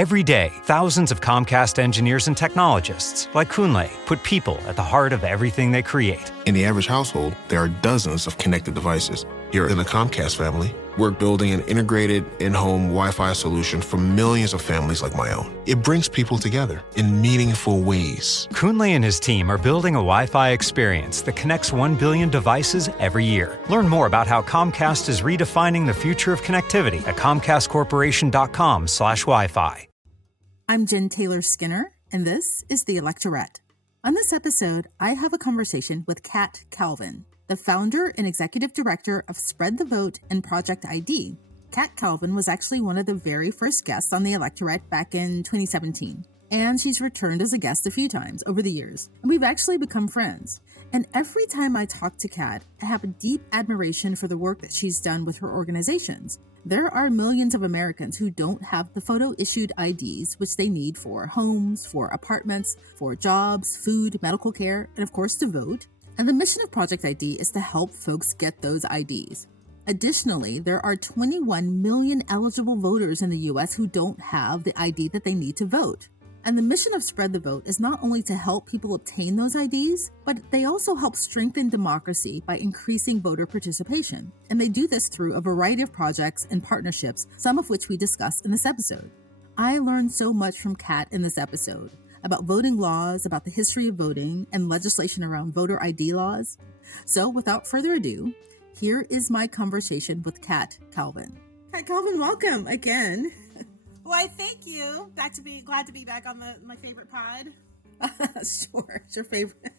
Every day, thousands of Comcast engineers and technologists, like Kunle, put people at the heart of everything they create. In the average household, there are dozens of connected devices. Here in the Comcast family, we're building an integrated in-home Wi-Fi solution for millions of families like my own. It brings people together in meaningful ways. Kunle and his team are building a Wi-Fi experience that connects 1 billion devices every year. Learn more about how Comcast is redefining the future of connectivity at comcastcorporation.com/Wi-Fi. I'm Jen Taylor Skinner, and this is the Electorette. On this episode, I have a conversation with Kat Calvin, the founder and executive director of Spread the Vote and Project ID. Kat Calvin was actually one of the very first guests on the Electorette back in 2017, and she's returned as a guest a few times over the years, and we've actually become friends. And every time I talk to Kat, I have a deep admiration for the work that she's done with her organizations. There are millions of Americans who don't have the photo-issued IDs which they need for homes, for apartments, for jobs, food, medical care, and of course to vote. And the mission of Project ID is to help folks get those IDs. Additionally, there are 21 million eligible voters in the U.S. who don't have the ID that they need to vote. And the mission of Spread the Vote is not only to help people obtain those IDs, but they also help strengthen democracy by increasing voter participation. And they do this through a variety of projects and partnerships, some of which we discuss in this episode. I learned so much from Kat in this episode about voting laws, about the history of voting, and legislation around voter ID laws. So without further ado, here is my conversation with Kat Calvin. Kat Calvin, welcome again. Why, thank you. Glad to be back on my favorite pod. Sure, it's your favorite.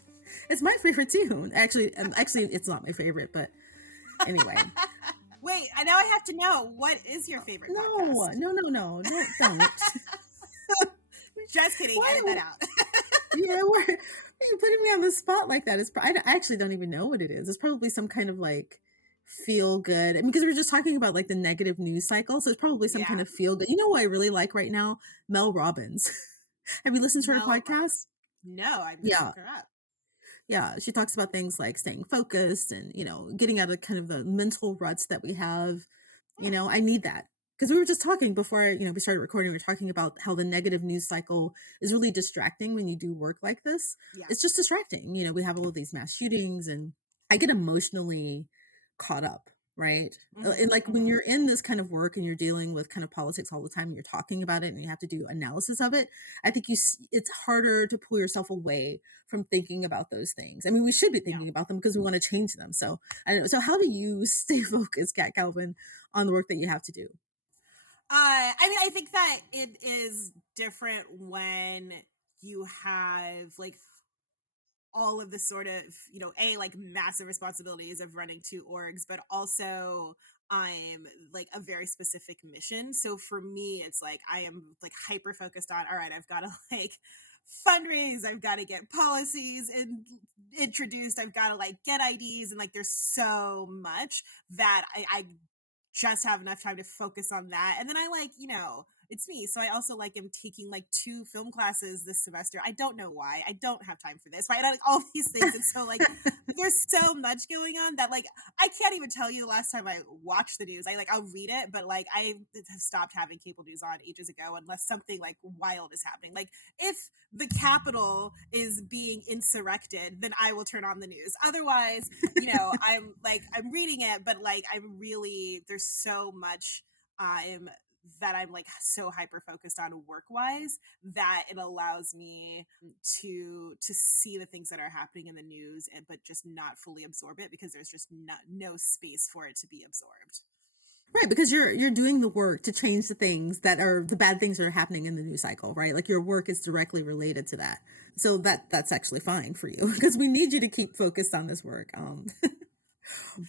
It's my favorite too. Actually, it's not my favorite, but anyway. Wait, now I have to know, what is your favorite podcast? No, don't. Just kidding. Edit that out. Yeah, you're putting me on the spot like that. I actually don't even know what it is. It's probably some kind of like feel good. I mean, because we were just talking about like the negative news cycle, so it's probably some kind of feel good. You know what I really like right now? Mel Robbins. Have you listened to her podcast? No, I've never looked her up. Yeah, she talks about things like staying focused and, getting out of kind of the mental ruts that we have. I need that. Because we were just talking before, we started recording, we were talking about how the negative news cycle is really distracting when you do work like this. Yeah. It's just distracting. We have all of these mass shootings and I get emotionally caught up, right? Mm-hmm. And like when you're in this kind of work and you're dealing with kind of politics all the time and you're talking about it and you have to do analysis of it, I think it's harder to pull yourself away from thinking about those things. I mean, we should be thinking about them because we want to change them. So how do you stay focused, Kat Calvin, on the work that you have to do? I think that it is different when you have like all of the sort of, like massive responsibilities of running two orgs, but also I'm like a very specific mission. So for me, it's like, I am like hyper focused on, all right, I've got to like fundraise, I've got to get policies introduced, I've got to like get IDs. And like, there's so much that I just have enough time to focus on that. And then I like, it's me. So I also like am taking like 2 film classes this semester. I don't know why. I don't have time for this, right? Like all these things. And so like there's so much going on that like I can't even tell you the last time I watched the news. I'll read it, but like I have stopped having cable news on ages ago unless something like wild is happening. Like if the Capitol is being insurrected, then I will turn on the news. Otherwise, I'm reading it, but like there's so much that I'm like so hyper focused on work wise that it allows me to see the things that are happening in the news but just not fully absorb it because there's just no space for it to be absorbed. Right, because you're doing the work to change the things that are the bad things that are happening in the news cycle, right? Like your work is directly related to that. So that's actually fine for you because we need you to keep focused on this work.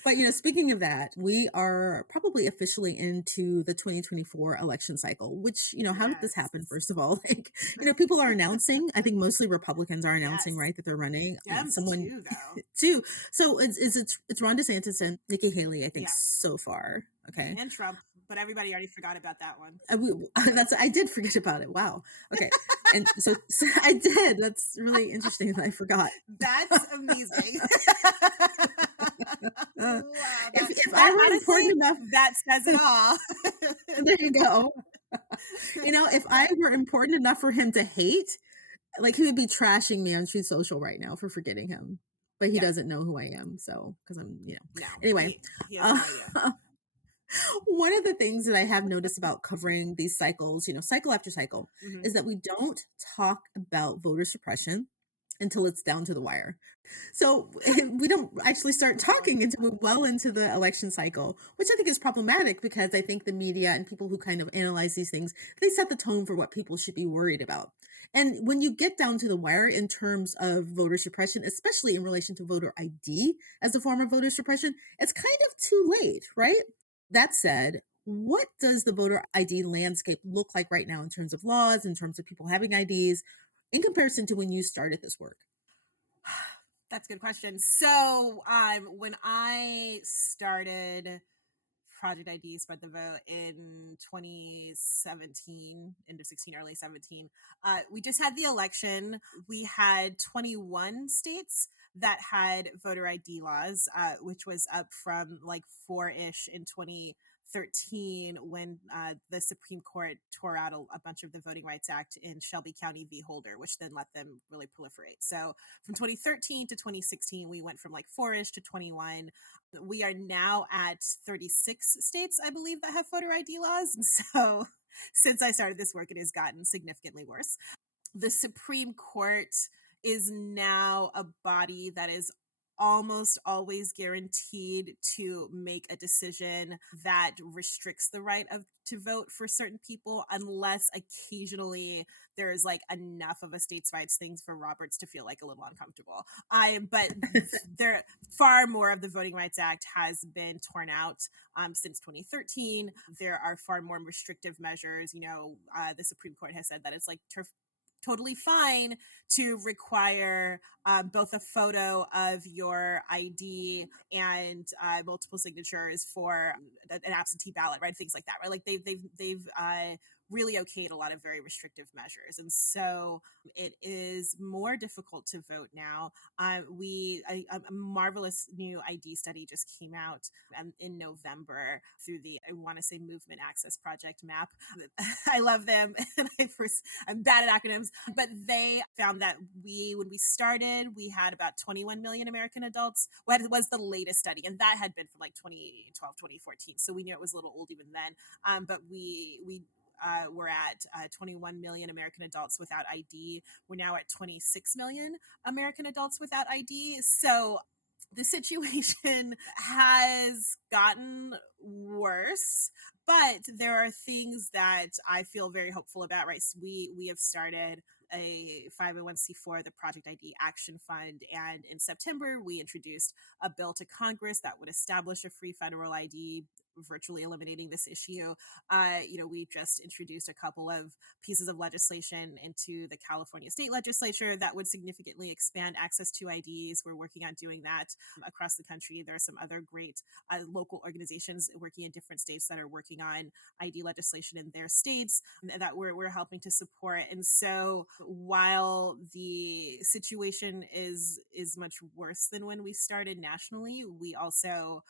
But, speaking of that, we are probably officially into the 2024 election cycle, which, how did this happen? First of all, like, people are announcing, I think mostly Republicans are announcing, right, that they're running. Someone too. So it's Ron DeSantis and Nikki Haley, I think, so far. Okay. And Trump. But everybody already forgot about that one. I did forget about it. Wow. Okay. And so I did. That's really interesting that I forgot. That's amazing. Wow, if I were important enough, that says it all. There you go. If I were important enough for him to hate, like, he would be trashing me on Truth Social right now for forgetting him, but he Yeah, doesn't know who I am, so because no, anyway, he has uh, no idea. one of the things that I have noticed about covering these cycles, cycle after cycle, Hmm. is that we don't talk about voter suppression until it's down to the wire. So we don't actually start Good point. talking until we're well into the election cycle, which I think is problematic because I think the media and people who kind of analyze these things, they set the tone for what people should be worried about. And when you get down to the wire in terms of voter suppression, especially in relation to voter ID as a form of voter suppression, it's kind of too late, right? That said, what does the voter ID landscape look like right now in terms of laws, in terms of people having IDs, in comparison to when you started this work? That's a good question. So, when I started Project ID Spread the Vote in 2017, end of 16, early 17, we just had the election. We had 21 states that had voter ID laws, which was up from like four-ish in 2013 when the Supreme Court tore out a bunch of the Voting Rights Act in Shelby County v. Holder, which then let them really proliferate. So from 2013 to 2016, we went from like four-ish to 21. We are now at 36 states, I believe, that have voter ID laws. And so since I started this work, it has gotten significantly worse. The Supreme Court is now a body that is almost always guaranteed to make a decision that restricts the right to vote for certain people, unless occasionally there is like enough of a states' rights things for Roberts to feel like a little uncomfortable. But there far more of the Voting Rights Act has been torn out since 2013. There are far more restrictive measures. The Supreme Court has said that it's like totally fine to require both a photo of your ID and multiple signatures for an absentee ballot, right? Things like that, right? Like they've really okayed a lot of very restrictive measures, and so it is more difficult to vote now. A marvelous new ID study just came out in November through the, I want to say, Movement Access Project MAP. I love them, and I'm bad at acronyms, but they found that when we started, we had about 21 million American adults. What was the latest study, and that had been from like 2012, 2014. So we knew it was a little old even then. But we're at 21 million American adults without ID. We're now at 26 million American adults without ID. So the situation has gotten worse, but there are things that I feel very hopeful about, right? So we have started a 501c4, the Project ID Action Fund, and in September we introduced a bill to Congress that would establish a free federal ID, virtually eliminating this issue. We just introduced a couple of pieces of legislation into the California state legislature that would significantly expand access to IDs. We're working on doing that across the country. There are some other great local organizations working in different states that are working on ID legislation in their states that we're helping to support. And so while the situation is much worse than when we started nationally, we also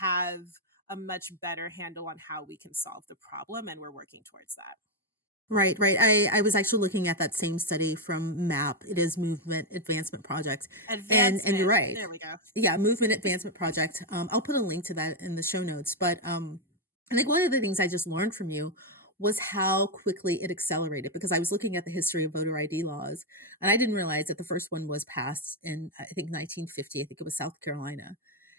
have a much better handle on how we can solve the problem, and we're working towards that. Right, right. I was actually looking at that same study from MAP. It is Movement Advancement Project. And you're Advancement. right. There we go. Yeah, Movement Advancement Project. I'll put a link to that in the show notes. But I think one of the things I just learned from you was how quickly it accelerated because I was looking at the history of voter ID laws and I didn't realize that the first one was passed in I think 1950. I think it was South Carolina.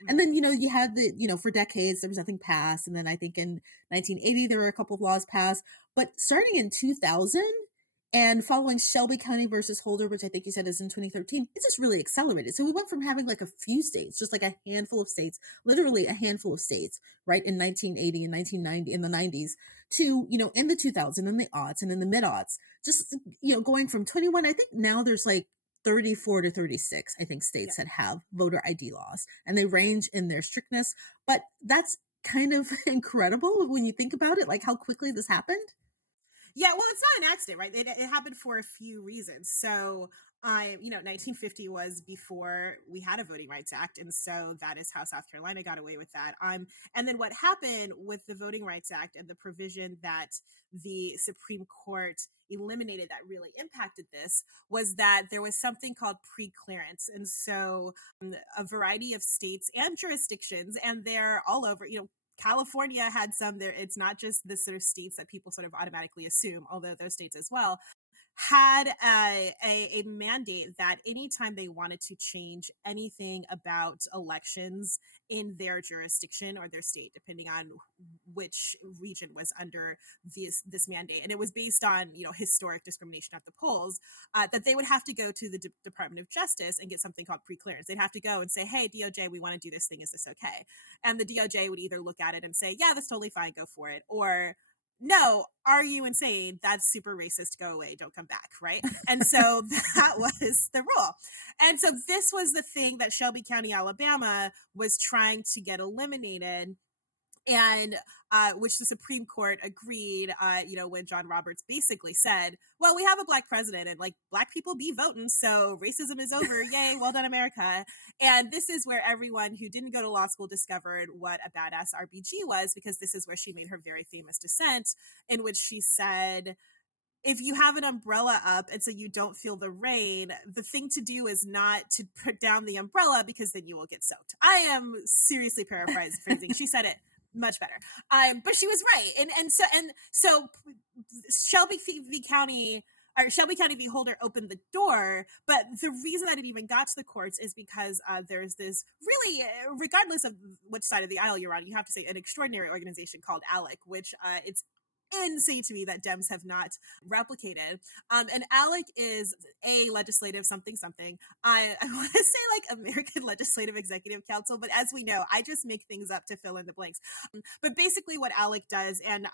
And Mhm. then, you had for decades, there was nothing passed. And then I think in 1980, there were a couple of laws passed. But starting in 2000 and following Shelby County versus Holder, which I think you said is in 2013, it just really accelerated. So we went from having like a few states, just like a handful of states, literally a handful of states, right, in 1980 and 1990, in the 90s, to, in the 2000s and the aughts and in the mid aughts, just, going from 21, I think now there's like 34 to 36, I think, Yeah. states that have voter ID laws, and they range in their strictness. But that's kind of incredible when you think about it, like how quickly this happened. Yeah, well, it's not an accident, right? It happened for a few reasons. So You know, 1950 was before we had a Voting Rights Act, and so that is how South Carolina got away with that. And then what happened with the Voting Rights Act and the provision that the Supreme Court eliminated that really impacted this was that there was something called pre-clearance, and so a variety of states and jurisdictions, and they're all over. You know, California had some there. It's not just the sort of states that people sort of automatically assume, although those states as well had a mandate that anytime they wanted to change anything about elections in their jurisdiction or their state, depending on which region was under this mandate, and it was based on, you know, historic discrimination at the polls, that they would have to go to the Department of Justice and get something called pre-clearance. They'd have to go and say, "Hey, DOJ, we want to do this thing. Is this okay?" And the DOJ would either look at it and say, "Yeah, that's totally fine. Go for it," or "No, are you insane? That's super racist. Go away. Don't come back." Right. And so that was the rule. And so this was the thing that Shelby County, Alabama was trying to get eliminated. And which the Supreme Court agreed, you know, when John Roberts basically said, "Well, we have a black president and like black people be voting, so racism is over. Yay, well done, America." And this is where everyone who didn't go to law school discovered what a badass RBG was, because this is where she made her very famous dissent, in which she said, "If you have an umbrella up and so you don't feel the rain, the thing to do is not to put down the umbrella, because then you will get soaked." I am seriously paraphrasing. She said it much better. But she was right. And so Shelby v. County, or Shelby County v. Holder, opened the door. But the reason that it even got to the courts is because there's this really, regardless of which side of the aisle you're on, you have to say an extraordinary organization called ALEC, which it's insane to me that Dems have not replicated. And ALEC is a legislative something something. I want to say like American Legislative Executive Council, but as we know, I just make things up to fill in the blanks. But basically what ALEC does, and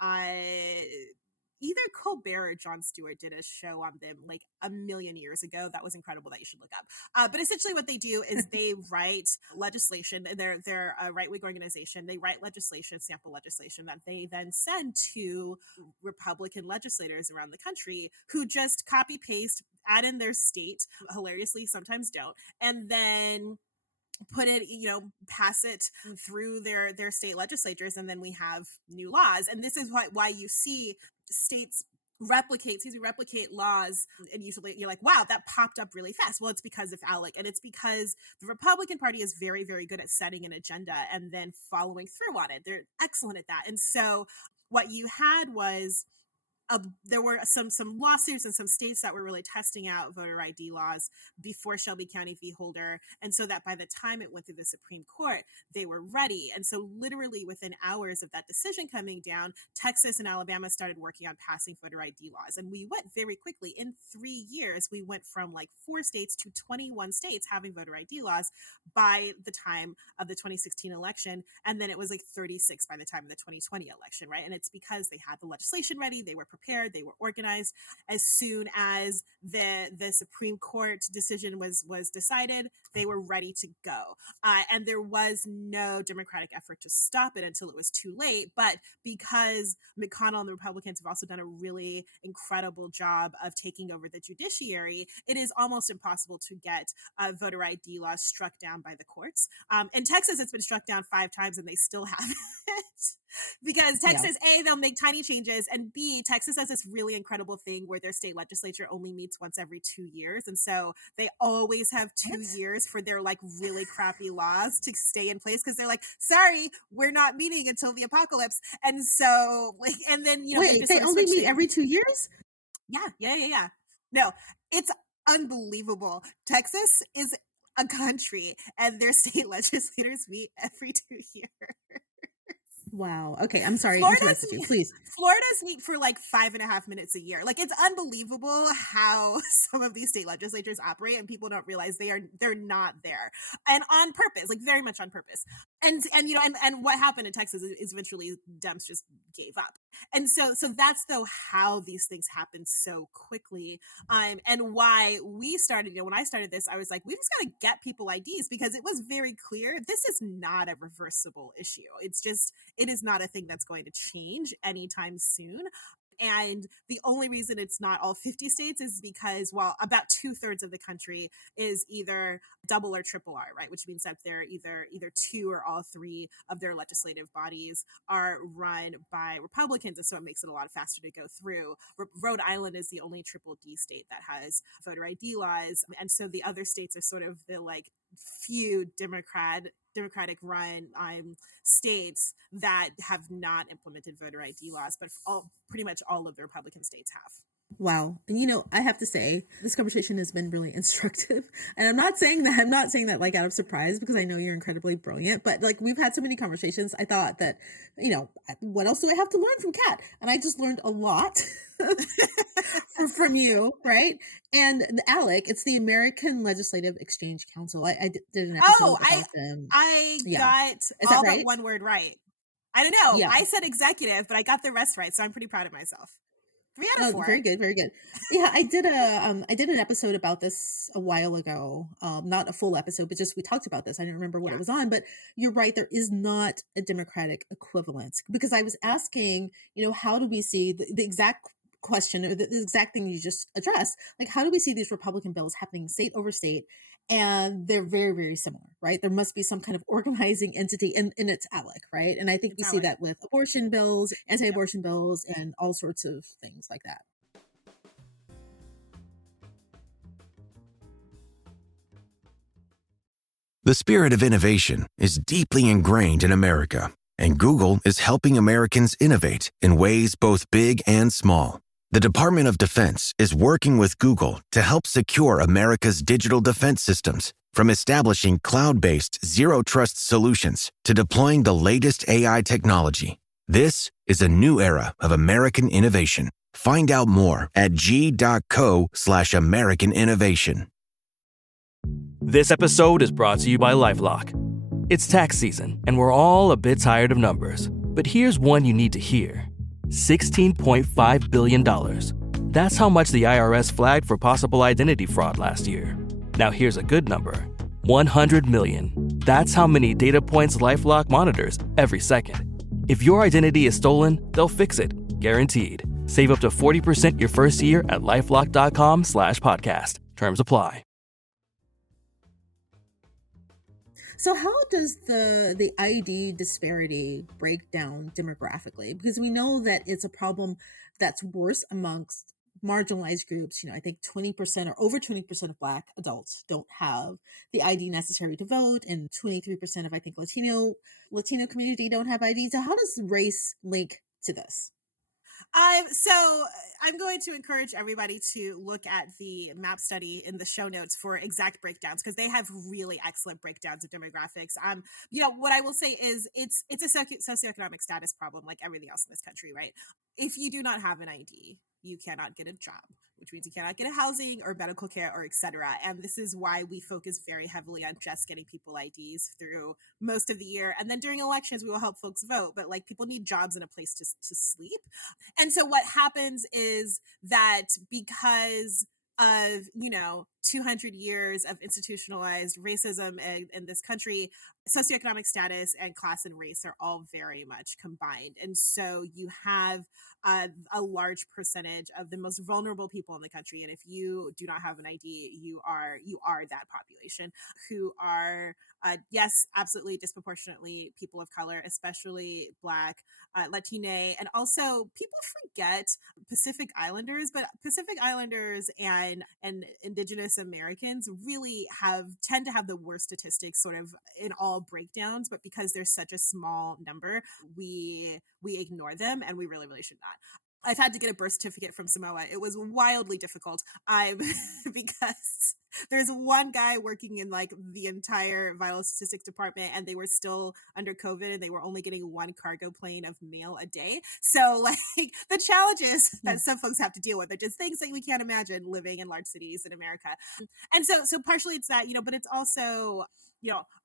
either Colbert or Jon Stewart did a show on them like a million years ago. That was incredible. That you should look up. But essentially what they do is they write legislation. They're a right-wing organization. They write legislation, sample legislation, that they then send to Republican legislators around the country, who just copy paste, add in their state, hilariously sometimes don't, and then put it, you know, pass it through their state legislatures, and then we have new laws. And this is why you see states replicate laws, and usually you're like, wow, that popped up really fast. Well, it's because of ALEC, and it's because the Republican Party is very, very good at setting an agenda and then following through on it. They're excellent at that. And so what you had was there were some lawsuits in some states that were really testing out voter ID laws before Shelby County v. Holder. And so that by the time it went through the Supreme Court, they were ready. And so literally within hours of that decision coming down, Texas and Alabama started working on passing voter ID laws. And we went very quickly. In 3 years, we went from like 4 states to 21 states having voter ID laws by the time of the 2016 election. And then it was like 36 by the time of the 2020 election, right? And it's because they had the legislation ready, they were prepared, they were organized. As soon as the Supreme Court decision was decided, they were ready to go. And there was no Democratic effort to stop it until it was too late. But because McConnell and the Republicans have also done a really incredible job of taking over the judiciary, it is almost impossible to get voter ID laws struck down by the courts. In Texas, it's been struck down 5 times and they still haven't. Because Texas, A, they'll make tiny changes, and B, Texas has this really incredible thing where their state legislature only meets once every 2 years. And so they always have 2 years for their like really crappy laws to stay in place, because they're like, sorry, we're not meeting until the apocalypse. And so like, and then, you know, wait, they only meet every 2 years? Yeah. No, it's unbelievable. Texas is a country and their state legislators meet every 2 years. Wow. Okay. I'm sorry. Please. Florida's meet for like 5.5 minutes a year. Like, it's unbelievable how some of these state legislatures operate, and people don't realize they're not there, and on purpose, like very much on purpose. And you know, and what happened in Texas is eventually Dems just gave up. And so that's though how these things happen so quickly. And why we started, you know, when I started this, I was like, we just got to get people IDs, because it was very clear this is not a reversible issue. It is not a thing that's going to change anytime soon. And the only reason it's not all 50 states is because, well, about 2/3 of the country is either double or triple R, right? Which means that they're either two or all three of their legislative bodies are run by Republicans, and so it makes it a lot faster to go through. Rhode Island is the only triple D state that has voter ID laws, and so the other states are sort of the like few Democratic run states that have not implemented voter ID laws, but pretty much all of the Republican states have. Wow. And I have to say, this conversation has been really instructive. And I'm not saying that like out of surprise, because I know you're incredibly brilliant, but like we've had so many conversations. I thought that, what else do I have to learn from Kat? And I just learned a lot from you, right? And ALEC, it's the American Legislative Exchange Council. I did an episode about them. I Yeah. got all but one word right. I don't know. Yeah. I said executive, but I got the rest right, so I'm pretty proud of myself. 3 out of 4. Very good, very good. Yeah, I did an episode about this a while ago. Not a full episode, but just we talked about this. I don't remember what it was on, but you're right, there is not a Democratic equivalent, because I was asking, how do we see the exact question, or the exact thing you just addressed? Like, how do we see these Republican bills happening state over state? And they're very, very similar, right? There must be some kind of organizing entity, and it's ALEC, right? And I think we see that with abortion bills, anti-abortion bills, and all sorts of things like that. The spirit of innovation is deeply ingrained in America, and Google is helping Americans innovate in ways both big and small. The Department of Defense is working with Google to help secure America's digital defense systems, from establishing cloud-based zero-trust solutions to deploying the latest AI technology. This is a new era of American innovation. Find out more at g.co/American innovation. This episode is brought to you by LifeLock. It's tax season, and we're all a bit tired of numbers. But here's one you need to hear. $16.5 billion. That's how much the IRS flagged for possible identity fraud last year. Now here's a good number. 100 million. That's how many data points LifeLock monitors every second. If your identity is stolen, they'll fix it. Guaranteed. Save up to 40% your first year at LifeLock.com/podcast. Terms apply. So how does the ID disparity break down demographically? Because we know that it's a problem that's worse amongst marginalized groups. I think 20% or over 20% of Black adults don't have the ID necessary to vote, and 23% of, I think, Latino community don't have ID. So how does race link to this? So I'm going to encourage everybody to look at the map study in the show notes for exact breakdowns, because they have really excellent breakdowns of demographics. What I will say is it's a socioeconomic status problem, like everything else in this country, right? If you do not have an ID, you cannot get a job, which means you cannot get a housing or medical care or etc. And this is why we focus very heavily on just getting people IDs through most of the year. And then during elections, we will help folks vote. But like, people need jobs and a place to sleep. And so what happens is that because of 200 years of institutionalized racism in this country, socioeconomic status and class and race are all very much combined. And so you have a large percentage of the most vulnerable people in the country, and if you do not have an ID, you are that population, who are yes, absolutely disproportionately people of color, especially Black, Latine, and also people forget Pacific Islanders, but Pacific Islanders and Indigenous Americans really tend to have the worst statistics sort of in all breakdowns, but because there's such a small number, we ignore them, and we really, really should not. I've had to get a birth certificate from Samoa. It was wildly difficult because there's one guy working in like the entire vital statistics department, and they were still under COVID, and they were only getting one cargo plane of mail a day. So like, the challenges that some folks have to deal with are just things that we can't imagine living in large cities in America. And so partially it's that, but it's also,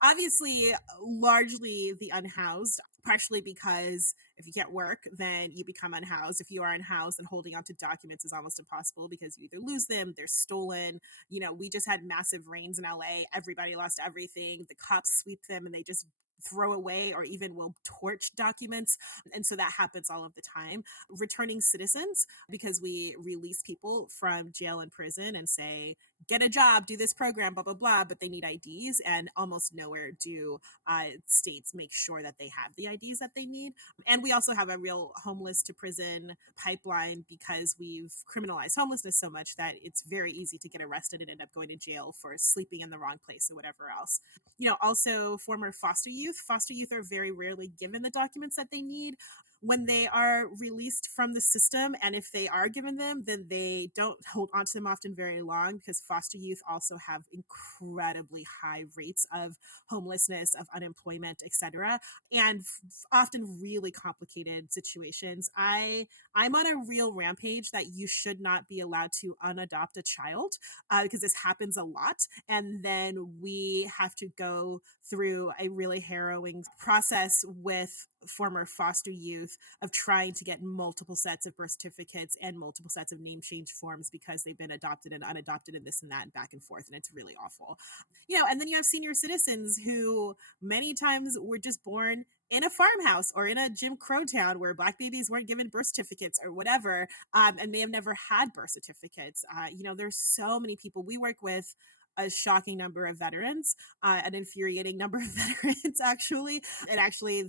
obviously largely the unhoused, partially because if you can't work, then you become unhoused. If you are unhoused, then holding on to documents is almost impossible, because you either lose them, they're stolen. We just had massive rains in LA. Everybody lost everything. The cops sweep them, and they just throw away or even will torch documents. And so that happens all of the time. Returning citizens, because we release people from jail and prison and say, get a job, do this program, blah, blah, blah, but they need IDs. And almost nowhere do states make sure that they have the IDs that they need. And we also have a real homeless to prison pipeline because we've criminalized homelessness so much that it's very easy to get arrested and end up going to jail for sleeping in the wrong place or whatever else. Also former foster youth. Foster youth are very rarely given the documents that they need when they are released from the system. And if they are given them, then they don't hold on to them often very long, because foster youth also have incredibly high rates of homelessness, of unemployment, etc., and often really complicated situations. I'm on a real rampage that you should not be allowed to unadopt a child, because this happens a lot. And then we have to go through a really harrowing process with former foster youth of trying to get multiple sets of birth certificates and multiple sets of name change forms because they've been adopted and unadopted and this and that and back and forth. And it's really awful. And then you have senior citizens who many times were just born in a farmhouse or in a Jim Crow town where Black babies weren't given birth certificates or whatever, and may have never had birth certificates. There's so many people. We work with a shocking number of veterans, an infuriating number of veterans, actually. And actually,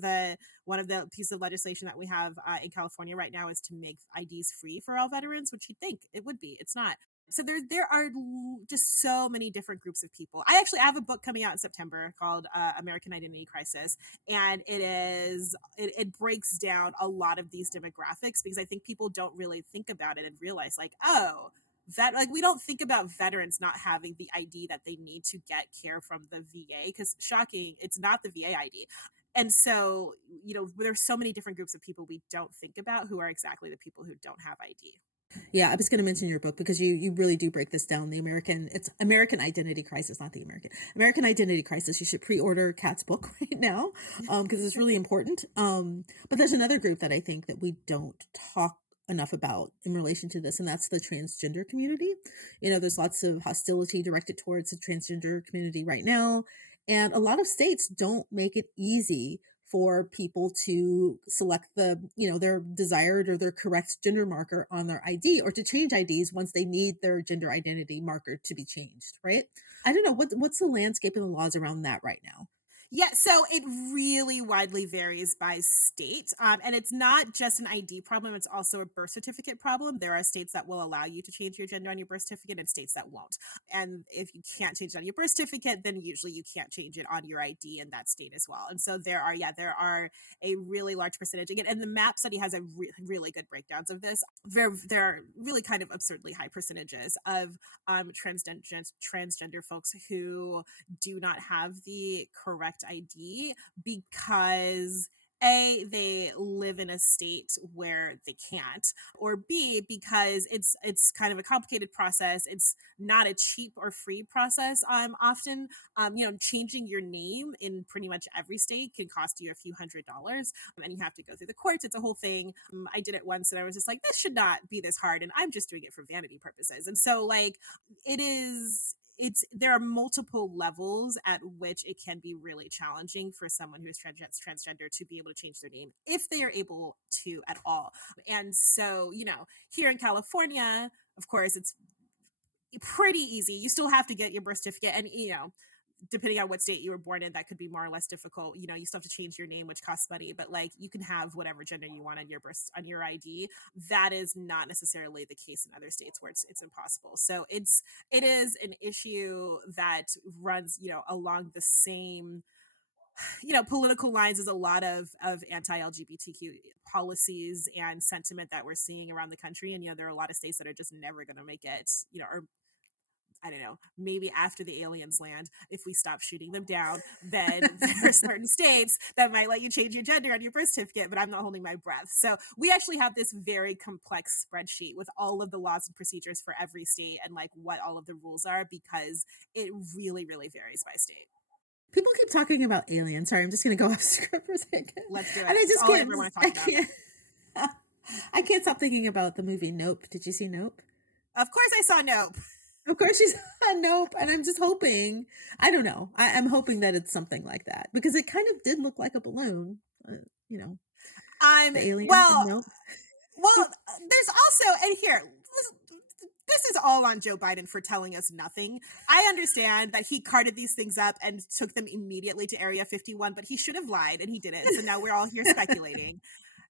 one of the pieces of legislation that we have in California right now is to make IDs free for all veterans, which you'd think it would be. It's not. So there are just so many different groups of people. I have a book coming out in September called American Identity Crisis, and it breaks down a lot of these demographics, because I think people don't really think about it and realize, like, oh, that, like, we don't think about veterans not having the ID that they need to get care from the VA, because shocking, it's not the VA ID. And so, there's so many different groups of people we don't think about who are exactly the people who don't have ID. Yeah, I was going to mention your book because you really do break this down. It's American Identity Crisis, not the American Identity Crisis. You should pre-order Kat's book right now, because it's really important. But there's another group that I think that we don't talk enough about in relation to this, and that's the transgender community. There's lots of hostility directed towards the transgender community right now, and a lot of states don't make it easy for people to select their desired or their correct gender marker on their ID, or to change IDs once they need their gender identity marker to be changed, right? I don't know, what's the landscape and the laws around that right now? Yeah, so it really widely varies by state. And it's not just an ID problem, it's also a birth certificate problem. There are states that will allow you to change your gender on your birth certificate and states that won't. And if you can't change it on your birth certificate, then usually you can't change it on your ID in that state as well. And so there are a really large percentage. Again, and the MAP study has a really good breakdowns of this. There are really kind of absurdly high percentages of transgender folks who do not have the correct ID because A, they live in a state where they can't, or B, because it's kind of a complicated process. It's not a cheap or free process. Often, changing your name in pretty much every state can cost you a few $100s, and you have to go through the courts. It's a whole thing. I did it once and I was just like, this should not be this hard, and I'm just doing it for vanity purposes. And so, like, there are multiple levels at which it can be really challenging for someone who is transgender to be able to change their name, if they are able to at all. And so, here in California, of course, it's pretty easy. You still have to get your birth certificate, and depending on what state you were born in, that could be more or less difficult. You still have to change your name, which costs money, but like, you can have whatever gender you want on your ID. That is not necessarily the case in other states where it's impossible. So it is an issue that runs, along the same, political lines as a lot of anti-LGBTQ policies and sentiment that we're seeing around the country. And, there are a lot of states that are just never going to make it, or I don't know, maybe after the aliens land, if we stop shooting them down, then there are certain states that might let you change your gender on your birth certificate, but I'm not holding my breath. So we actually have this very complex spreadsheet with all of the laws and procedures for every state and like what all of the rules are, because it really, really varies by state. People keep talking about aliens. Sorry, I'm just going to go off script for a second. Let's do it. And I just all I ever want to talk about. I can't stop thinking about the movie Nope. Did you see Nope? Of course I saw Nope. Of course she's nope. And I'm just hoping, I don't know. I'm hoping that it's something like that because it kind of did look like a balloon. You know, I'm the alien. well, Nope. there's also, and here, this is all on Joe Biden for telling us nothing. I understand that he carted these things up and took them immediately to Area 51, but he should have lied and he didn't. So now we're all here speculating.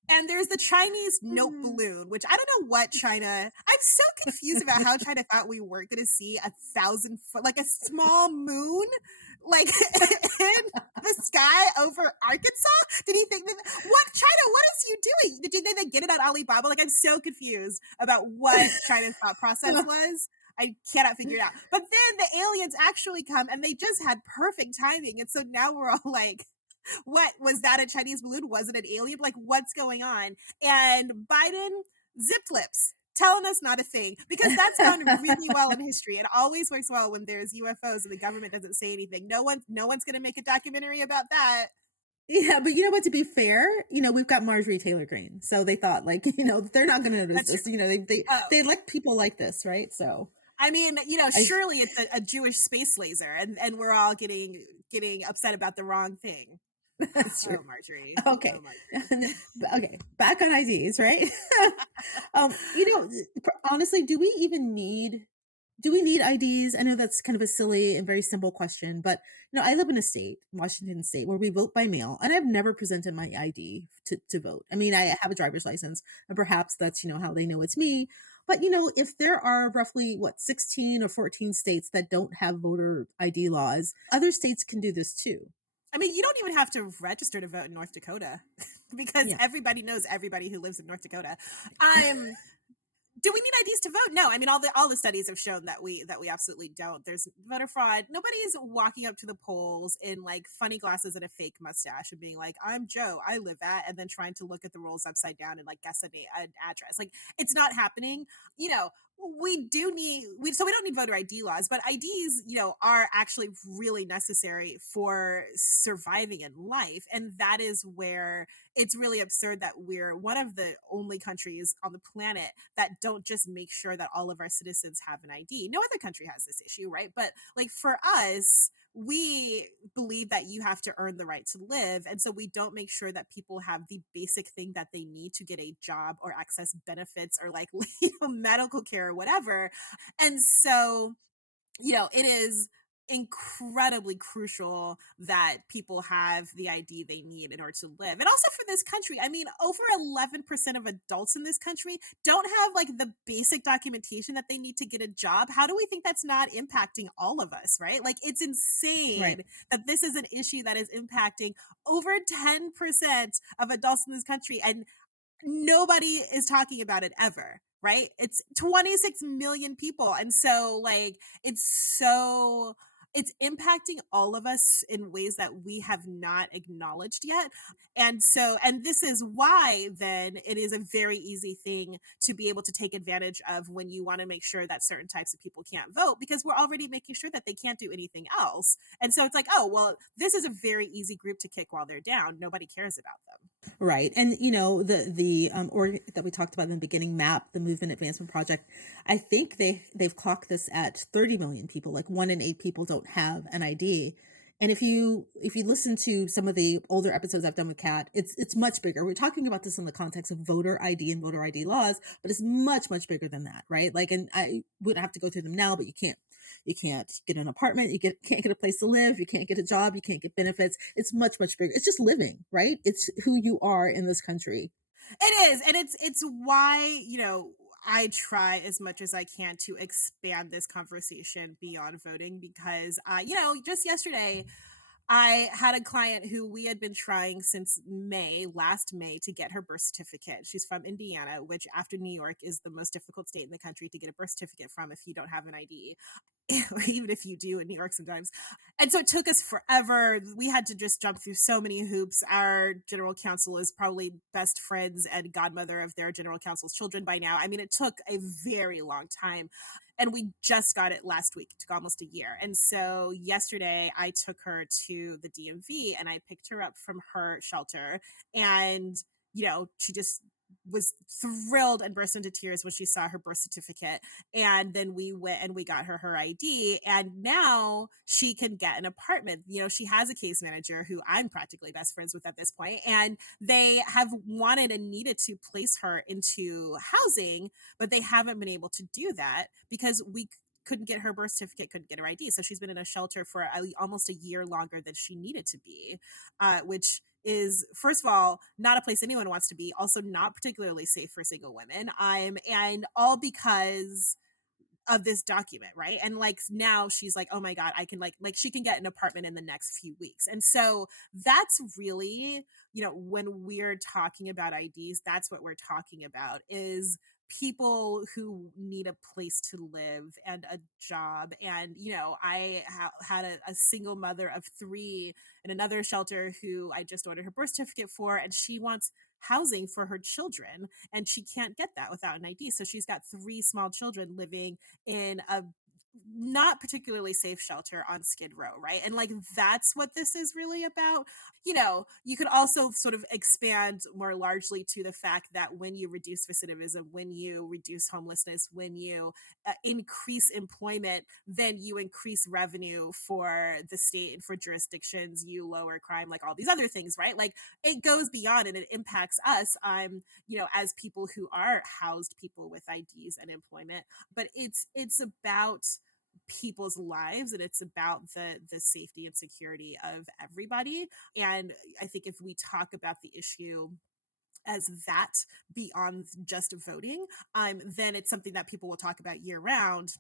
And there's the Chinese note balloon, which I don't know what China. I'm so confused about how China thought we weren't going to see 1,000 foot, like a small moon, like in the sky over Arkansas. Did he think that? What China? What is you doing? Did they get it on Alibaba? Like I'm so confused about what China's thought process was. I cannot figure it out. But then the aliens actually come, and they just had perfect timing, and so now we're all like, what was that, a Chinese balloon? Was it an alien? Like, what's going on? And Biden, zip lips, telling us not a thing, because that's done really well in history. It always works well when there's UFOs and the government doesn't say anything. No one's going to make a documentary about that. Yeah, but you know what? To be fair, we've got Marjorie Taylor Greene, so they thought, like, they're not going to notice this. They elect people like this, right? So I mean, surely it's a Jewish space laser, and we're all getting upset about the wrong thing. That's true. Oh, Marjorie. Okay. Oh, Marjorie. Okay. Back on IDs, right? Honestly, do we need IDs? I know that's kind of a silly and very simple question, but I live in a state, Washington State, where we vote by mail, and I've never presented my ID to vote. I mean, I have a driver's license, and perhaps that's how they know it's me. But if there are roughly 16 or 14 states that don't have voter ID laws, other states can do this too. I mean, you don't even have to register to vote in North Dakota because everybody knows everybody who lives in North Dakota. Do we need IDs to vote? No. I mean, all the studies have shown that we absolutely don't. There's voter fraud. Nobody's walking up to the polls in like funny glasses and a fake mustache and being like, "I'm Joe, I live at," and then trying to look at the rolls upside down and like guess an address. Like, it's not happening. We don't need voter ID laws, but IDs, are actually really necessary for surviving in life. And that is where it's really absurd that we're one of the only countries on the planet that don't just make sure that all of our citizens have an ID. No other country has this issue, right? But like for us, we believe that you have to earn the right to live. And so we don't make sure that people have the basic thing that they need to get a job or access benefits or like medical care or whatever. And so, it is incredibly crucial that people have the ID they need in order to live. And also for this country, I mean, over 11% of adults in this country don't have like the basic documentation that they need to get a job. How do we think that's not impacting all of us, right? Like, it's insane that this is an issue that is impacting over 10% of adults in this country, and nobody is talking about it ever, right? It's 26 million people. And so like it's impacting all of us in ways that we have not acknowledged yet. And this is why then it is a very easy thing to be able to take advantage of when you want to make sure that certain types of people can't vote, because we're already making sure that they can't do anything else. And so it's like, oh, well, this is a very easy group to kick while they're down. Nobody cares about them. Right. And the org that we talked about in the beginning, MAP, the Movement Advancement Project, I think they've clocked this at 30 million people. Like 1 in 8 people don't have an ID. And if you listen to some of the older episodes I've done with Kat, it's much bigger. We're talking about this in the context of voter ID and voter ID laws, but it's much, much bigger than that, right? Like, and I wouldn't have to go through them now, but you can't get an apartment, can't get a place to live, you can't get a job, you can't get benefits. It's much, much bigger. It's just living, right? It's who you are in this country. It is. And it's why, I try as much as I can to expand this conversation beyond voting, because, just yesterday, I had a client who we had been trying since last May, to get her birth certificate. She's from Indiana, which after New York is the most difficult state in the country to get a birth certificate from if you don't have an ID. Even if you do in New York sometimes. And so it took us forever. We had to just jump through so many hoops. Our general counsel is probably best friends and godmother of their general counsel's children by now. I mean, it took a very long time. And we just got it last week. It took almost a year. And so yesterday I took her to the DMV and I picked her up from her shelter. And, she just was thrilled and burst into tears when she saw her birth certificate. And then we went and we got her ID, and now she can get an apartment. She has a case manager who I'm practically best friends with at this point, and they have wanted and needed to place her into housing, but they haven't been able to do that because we couldn't get her birth certificate, couldn't get her ID. So she's been in a shelter for almost a year longer than she needed to be, which is, first of all, not a place anyone wants to be, also not particularly safe for single women. And all because of this document, right? And like now she's like, oh my God, I can like she can get an apartment in the next few weeks. And so that's really, when we're talking about IDs, that's what we're talking about, is people who need a place to live and a job. And I had a single mother of 3 in another shelter who I just ordered her birth certificate for, and she wants housing for her children, and she can't get that without an ID. So she's got 3 small children living in a not particularly safe shelter on Skid Row, right? And like that's what this is really about. You could also sort of expand more largely to the fact that when you reduce recidivism, when you reduce homelessness, when you increase employment, then you increase revenue for the state and for jurisdictions, you lower crime, like all these other things, right? Like it goes beyond and it impacts us, as people who are housed people with IDs and employment. But it's about people's lives, and it's about the safety and security of everybody. And I think if we talk about the issue as that beyond just voting, then it's something that people will talk about year round,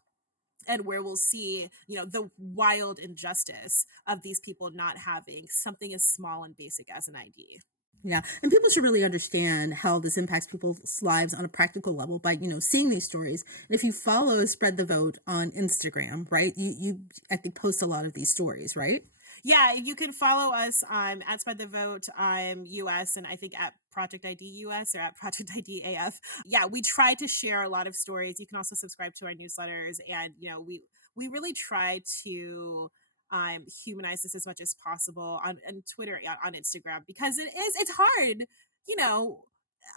and where we'll see, the wild injustice of these people not having something as small and basic as an ID. Yeah. And people should really understand how this impacts people's lives on a practical level by, seeing these stories. And if you follow Spread the Vote on Instagram, right, you I think post a lot of these stories, right? Yeah, you can follow us at Spread the Vote US, and I think at Project ID US or at Project ID AF. Yeah, we try to share a lot of stories. You can also subscribe to our newsletters, and we really try to humanize this as much as possible on Twitter, on Instagram, because it's hard.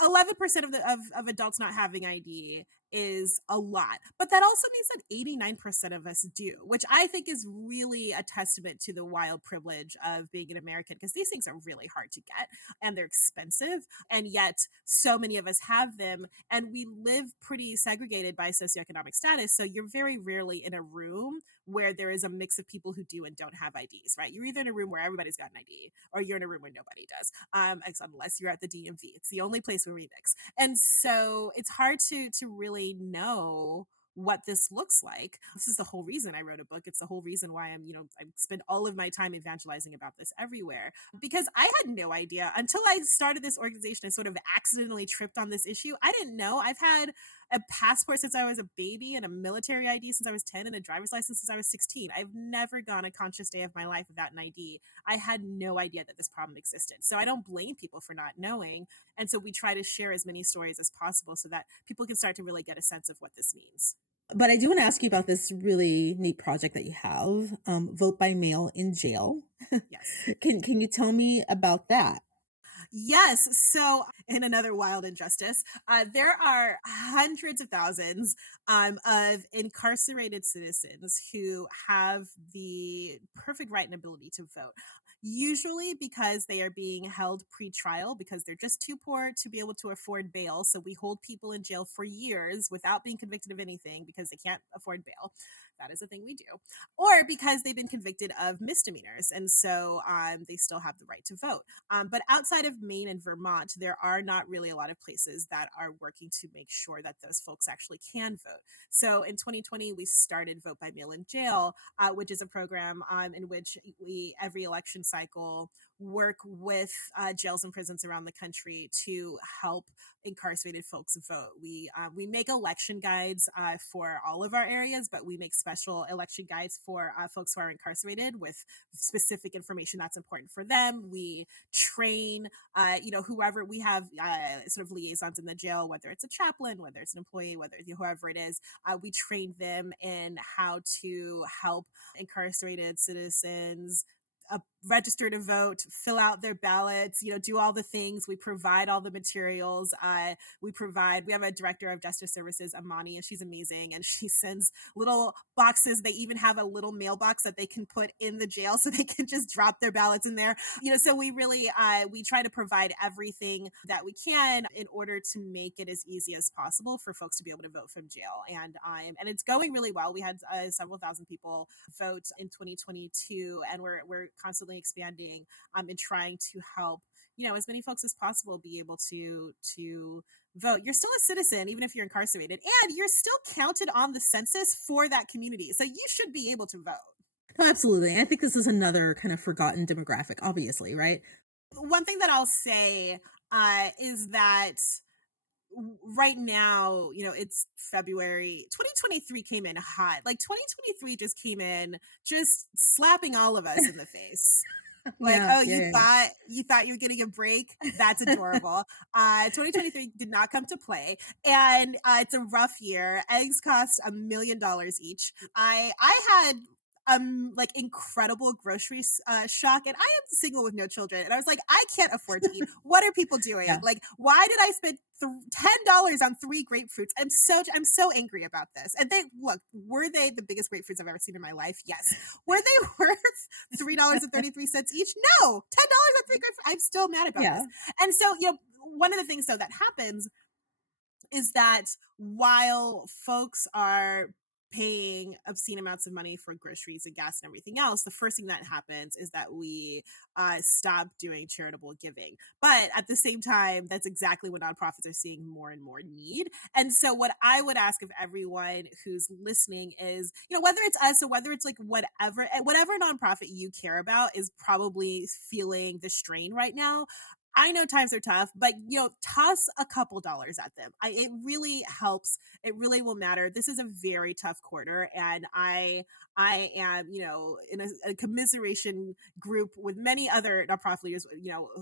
11% of adults not having ID is a lot, but that also means that 89% of us do, which I think is really a testament to the wild privilege of being an American, because these things are really hard to get and they're expensive, and yet so many of us have them, and we live pretty segregated by socioeconomic status. So you're very rarely in a room where there is a mix of people who do and don't have IDs, right? You're either in a room where everybody's got an ID, or you're in a room where nobody does, unless you're at the DMV. It's the only place where we mix. And so it's hard to really know what this looks like. This is the whole reason I wrote a book. It's the whole reason why I spend all of my time evangelizing about this everywhere, because I had no idea until I started this organization. I sort of accidentally tripped on this issue. I didn't know. I've had a passport since I was a baby, and a military ID since I was 10, and a driver's license since I was 16. I've never gone a conscious day of my life without an ID. I had no idea that this problem existed. So I don't blame people for not knowing. And so we try to share as many stories as possible so that people can start to really get a sense of what this means. But I do want to ask you about this really neat project that you have, Vote by Mail in Jail. Yes. Can you tell me about that? Yes. So, in another wild injustice, there are hundreds of thousands of incarcerated citizens who have the perfect right and ability to vote. Usually because they are being held pre-trial because they're just too poor to be able to afford bail. So we hold people in jail for years without being convicted of anything because they can't afford bail. That is a thing we do. Or because they've been convicted of misdemeanors, and so they still have the right to vote. But outside of Maine and Vermont, there are not really a lot of places that are working to make sure that those folks actually can vote. So in 2020, we started Vote by Mail in Jail, which is a program in which we, every election cycle, work with jails and prisons around the country to help incarcerated folks vote. We make election guides for all of our areas, but we make special election guides for folks who are incarcerated with specific information that's important for them. We train, whoever we have sort of liaisons in the jail, whether it's a chaplain, whether it's an employee, whether whoever it is, we train them in how to help incarcerated citizens register to vote, fill out their ballots, do all the things. We provide all the materials. We have a director of justice services, Amani, and she's amazing. And she sends little boxes. They even have a little mailbox that they can put in the jail so they can just drop their ballots in there. So we really, we try to provide everything that we can in order to make it as easy as possible for folks to be able to vote from jail. And it's going really well. We had several thousand people vote in 2022, and we're constantly expanding and trying to help as many folks as possible be able to vote. You're still a citizen even if you're incarcerated, and you're still counted on the census for that community, so you should be able to vote. No, absolutely. I think this is another kind of forgotten demographic, obviously, right? One thing that I'll say is that right now, it's February. 2023 came in hot. Like 2023 just came in just slapping all of us in the face. Like, you thought you were getting a break? That's adorable. 2023 did not come to play, and it's a rough year. Eggs cost $1 million each. I had like incredible grocery shock, and I am single with no children, and I was like, I can't afford to eat. What are people doing? Yeah. Like, why did I spend $10 on 3 grapefruits? I'm so angry about this. And were they the biggest grapefruits I've ever seen in my life? Yes. Were they worth $3.33 each? No. $10 on 3 grapefruits. I'm still mad about this. And so, one of the things though that happens is that while folks are paying obscene amounts of money for groceries and gas and everything else, the first thing that happens is that we stop doing charitable giving. But at the same time, that's exactly what nonprofits are seeing more and more need. And so what I would ask of everyone who's listening is, whether it's us or whether it's like whatever nonprofit you care about is probably feeling the strain right now. I know times are tough, but toss a couple dollars at them. It really helps. It really will matter. This is a very tough quarter, and I am, in a commiseration group with many other nonprofit leaders.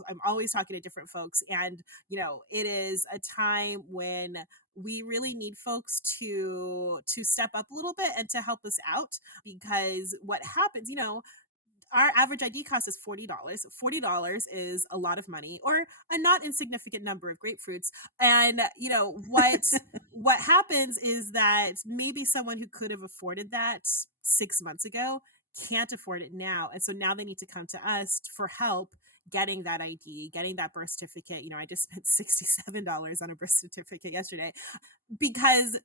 I'm always talking to different folks, and it is a time when we really need folks to step up a little bit and to help us out, because what happens, our average ID cost is $40. $40 is a lot of money, or a not insignificant number of grapefruits. And what happens is that maybe someone who could have afforded that 6 months ago can't afford it now, and so now they need to come to us for help getting that ID, getting that birth certificate. I just spent $67 on a birth certificate yesterday because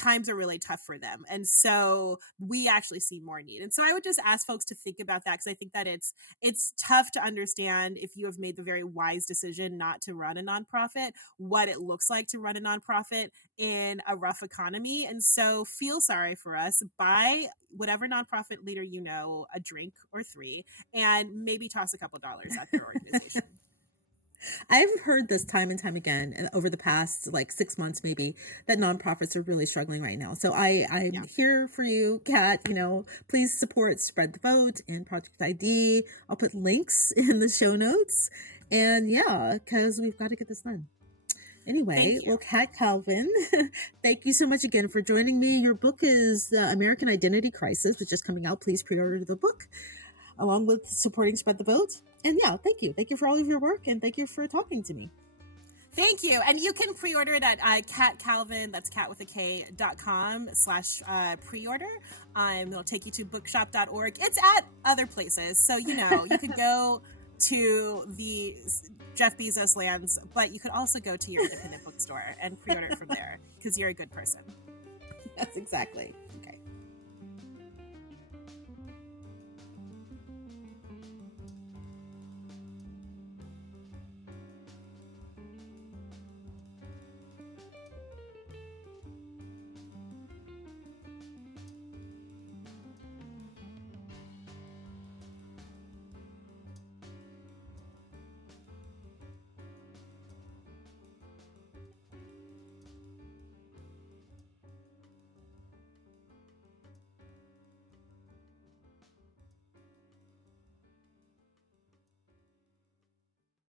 times are really tough for them. And so we actually see more need. And so I would just ask folks to think about that, because I think that it's tough to understand, if you have made the very wise decision not to run a nonprofit, what it looks like to run a nonprofit in a rough economy. And so feel sorry for us. Buy whatever nonprofit leader a drink or 3, and maybe toss a couple dollars at their organization. I've heard this time and time again, and over the past 6 months maybe, that nonprofits are really struggling right now. So I'm here for you, Kat. Please support Spread the Vote and Project ID. I'll put links in the show notes, and because we've got to get this done. Anyway, well, Kat Calvin, thank you so much again for joining me. Your book is The American Identity Crisis, which is coming out. Please pre-order the book, along with supporting Spread the Vote. And thank you. Thank you for all of your work, and thank you for talking to me. Thank you. And you can pre-order it at Kat Calvin, that's kat.com/pre-order. It'll take you to bookshop.org. It's at other places. So, you could go to the Jeff Bezos lands, but you could also go to your independent bookstore and pre-order it from there, because you're a good person. That's exactly.